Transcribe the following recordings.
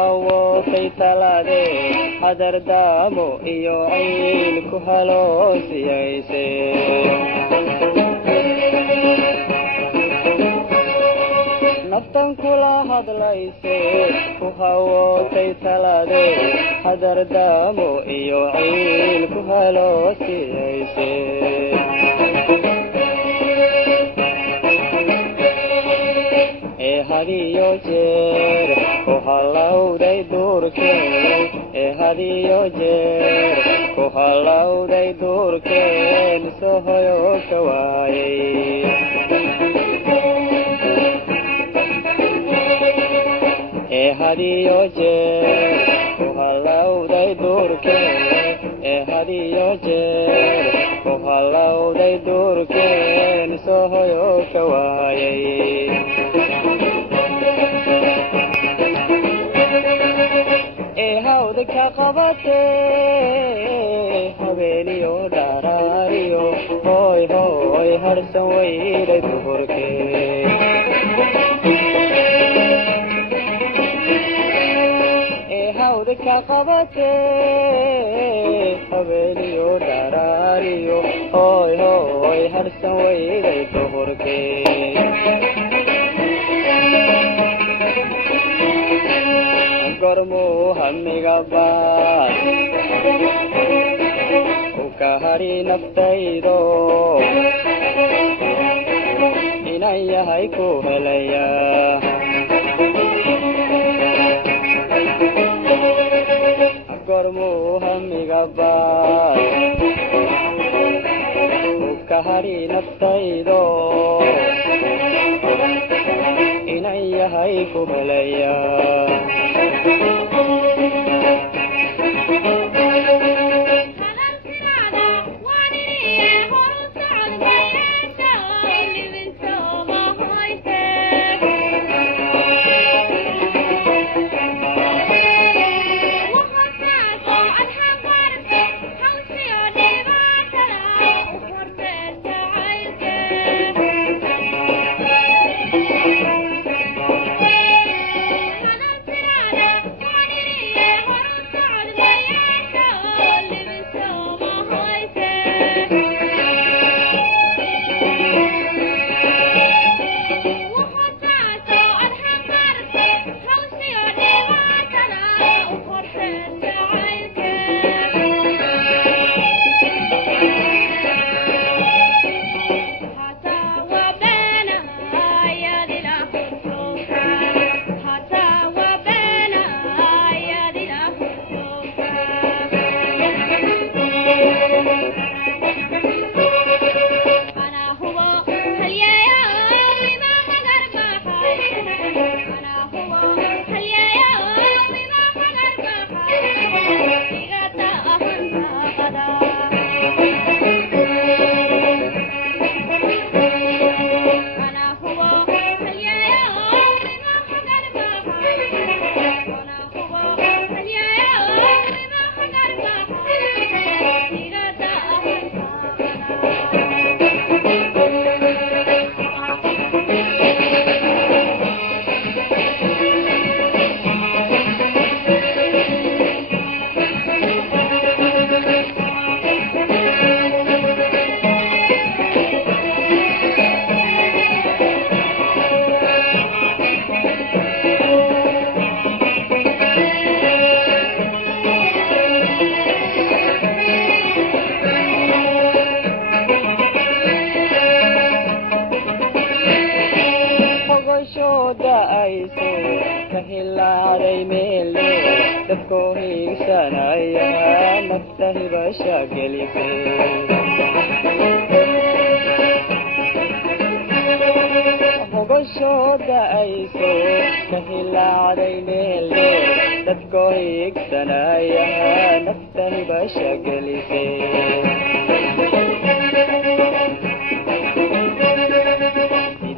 kuhawo kaytalade hadar daamo iyo ciil ku haloosiyayse naftan kula hadlayse kuhawo kaytalade hadar daamo iyo ciil ku haloosiyayse hadiyo jeer ku halawday duurkeen hadiyo jeer ku halawday duurkeen soo hoyo ka waayay hadiyo jeer ku halawday duurkeen hadiyo jeer ku halawday duurkeen soo hoyo ka waayay hawdka qabate habeeniyo dharaariyo hoy hoy harsan weyday duhurke hawdka qabate habeeniyo dharaariyo hoy hoy harsan weyday duhurke gormu hamiga baad uka hari naftaydo inan yahay ku helaya gormu hamiga baad uka hari naftaydo inan yahay ku helaya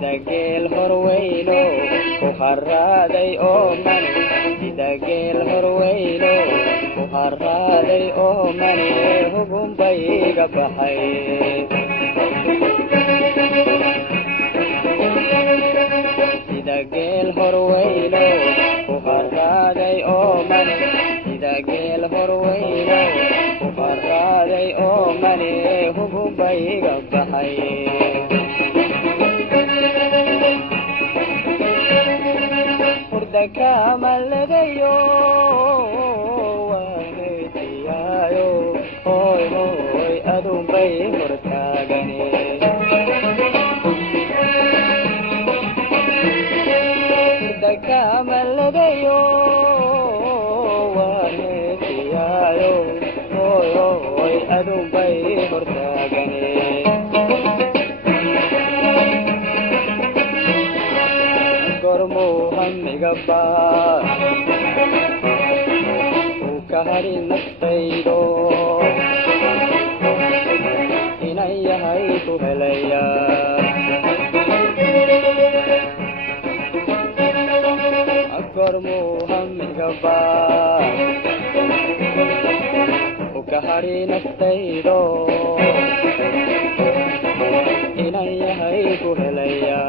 Dagel horweyno ku haraaday oo man dagel horweyno ku haraaday oo man hubun bayga baxay dagel horweyno ku haraaday oo horweyno ku qaraaday oo mane hububayga baxay hurda kamaladayo waanetiyayo hoy hoy adunbay hortaagane hurda kamaladayo waanetiyayo hoy hoy adunbay hortaagane hamiga baa uu ka hari naftaydo inan yahay ku helaya gormuu hamiga baa uu ka hari naftaydo inan yahay ku helaya